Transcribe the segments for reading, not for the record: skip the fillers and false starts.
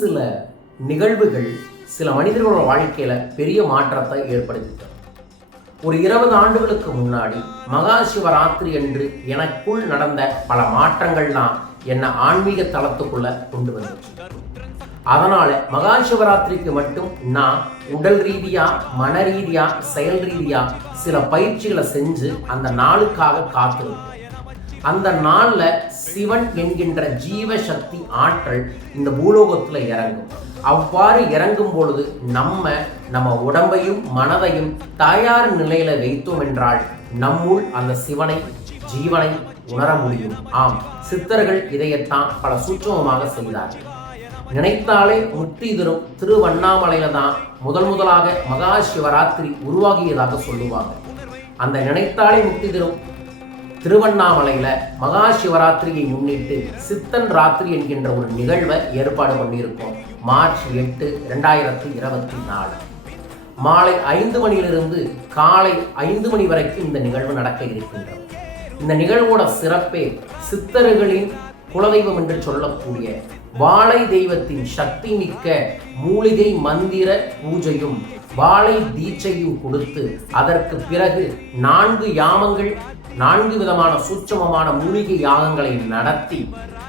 சில நிகழ்வுகள் சில மனிதர்களோட வாழ்க்கையில பெரிய மாற்றத்தை ஏற்படுத்திட்டது. ஒரு 20 ஆண்டுகளுக்கு முன்னாடி மகா சிவராத்திரி என்று எனக்குள் நடந்த பல மாற்றங்கள்லாம் என்னை ஆன்மீக தளத்துக்குள்ள கொண்டு வந்துச்சு. அதனால மகா சிவராத்திரிக்கு மட்டும் நான் உடல் ரீதியா, மன ரீதியா, செயல் ரீதியா சில பயிற்சிகளை செஞ்சு அந்த நாளுக்காக காத்திருப்பேன். அந்த நாள்ல சிவன் என்கின்ற ஜீவ சக்தி ஆற்றல் இந்த பூலோகத்துல இறங்கும். அவ்வாறு இறங்கும் பொழுது நம்ம உடம்பையும் மனதையும் தயார் நிலையில வைத்தோம் என்றால் நம்முள் அந்த சிவனை, ஜீவனை உணர முடியும். ஆம், சித்தர்கள் இதையத்தான் பல சூட்சமமாக செய்தார்கள். நினைத்தாலே முக்தி தரும் திருவண்ணாமலையில தான் முதலாக மகா சிவராத்திரி உருவாகியதாக சொல்லுவாங்க. அந்த நினைத்தாலே முக்தி தரும் திருவண்ணாமலையில மகா சிவராத்திரியை முன்னிட்டு சித்தன் ராத்திரி என்கின்ற ஒரு நிகழ்வை ஏற்பாடு பண்ணியிருக்கோம். மார்ச் 8, 2024 மாலை 5 மணியிலிருந்து காலை 5 மணி வரைக்கும் இந்த நிகழ்வு நடக்க இருக்கின்றது. இந்த நிகழ்வோட சிறப்பே சித்தர்களின் குலதெய்வம் என்று சொல்லக்கூடிய வாழை தெய்வத்தின் சக்தி மிக்க மூலிகை மந்திர பூஜையும் வாழை தீட்சையும் கொடுத்து அதற்கு பிறகு 4 யாமங்கள், 4 விதமான சூட்சமமான மூலிகை யாகங்களை நடத்தி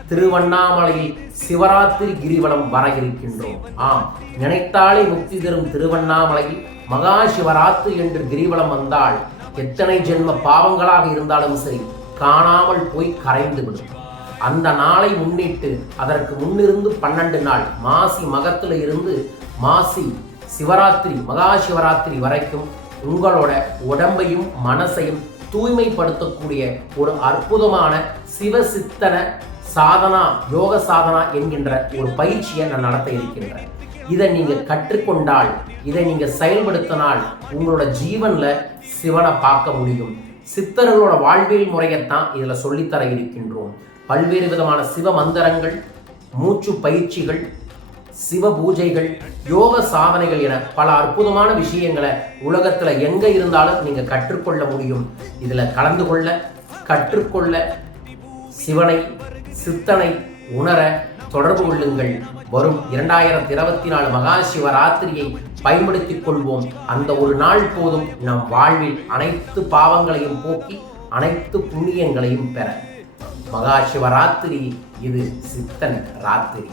திருவண்ணாமலையில் சிவராத்திரி கிரிவலம் வர இருக்கின்றோம். ஆம், நினைத்தாலே முக்தி தரும் திருவண்ணாமலையில் மகா சிவராத்திரி என்று கிரிவலம் வந்தால் எத்தனை ஜென்ம பாவங்களாக இருந்தாலும் சரி காணாமல் போய் கரைந்து விடும். அந்த நாளை முன்னிட்டு அதற்கு முன்னிருந்து 12 நாள் மாசி மகத்துல இருந்து மாசி சிவராத்திரி, மகா சிவராத்திரி வரைக்கும் உங்களோட உடம்பையும் மனசையும் தூய்மைப்படுத்தக்கூடிய ஒரு அற்புதமான சிவசித்தன சாதனா, யோக சாதனா என்கின்ற ஒரு பயிற்சியை நான் நடத்த இருக்கின்றேன். இதை நீங்க கற்றுக்கொண்டால், இதை நீங்க செயல்படுத்தினால் உங்களோட ஜீவன்ல சிவனை பார்க்க முடியும். சித்தர்களோட வாழ்வியல் முறையைத்தான் இதுல சொல்லித்தர இருக்கின்றோம். பல்வேறு விதமான சிவ மந்திரங்கள், மூச்சு பயிற்சிகள், சிவ பூஜைகள், யோக சாதனைகள் என பல அற்புதமான விஷயங்களை உலகத்துல எங்க இருந்தாலும் நீங்க கற்றுக்கொள்ள முடியும். இதுல கலந்து கொள்ள, கற்றுக்கொள்ள, சிவனை, சித்தனை உணர தொடர்பு கொள்ளுங்கள். வரும் 2024 மகா சிவராத்திரியை பயன்படுத்திக் கொள்வோம். அந்த ஒரு நாள் போதும் நம் வாழ்வில் அனைத்து பாவங்களையும் போக்கி அனைத்து புண்ணியங்களையும் பெற. மகா சிவராத்திரி இது சித்தன் ராத்திரி.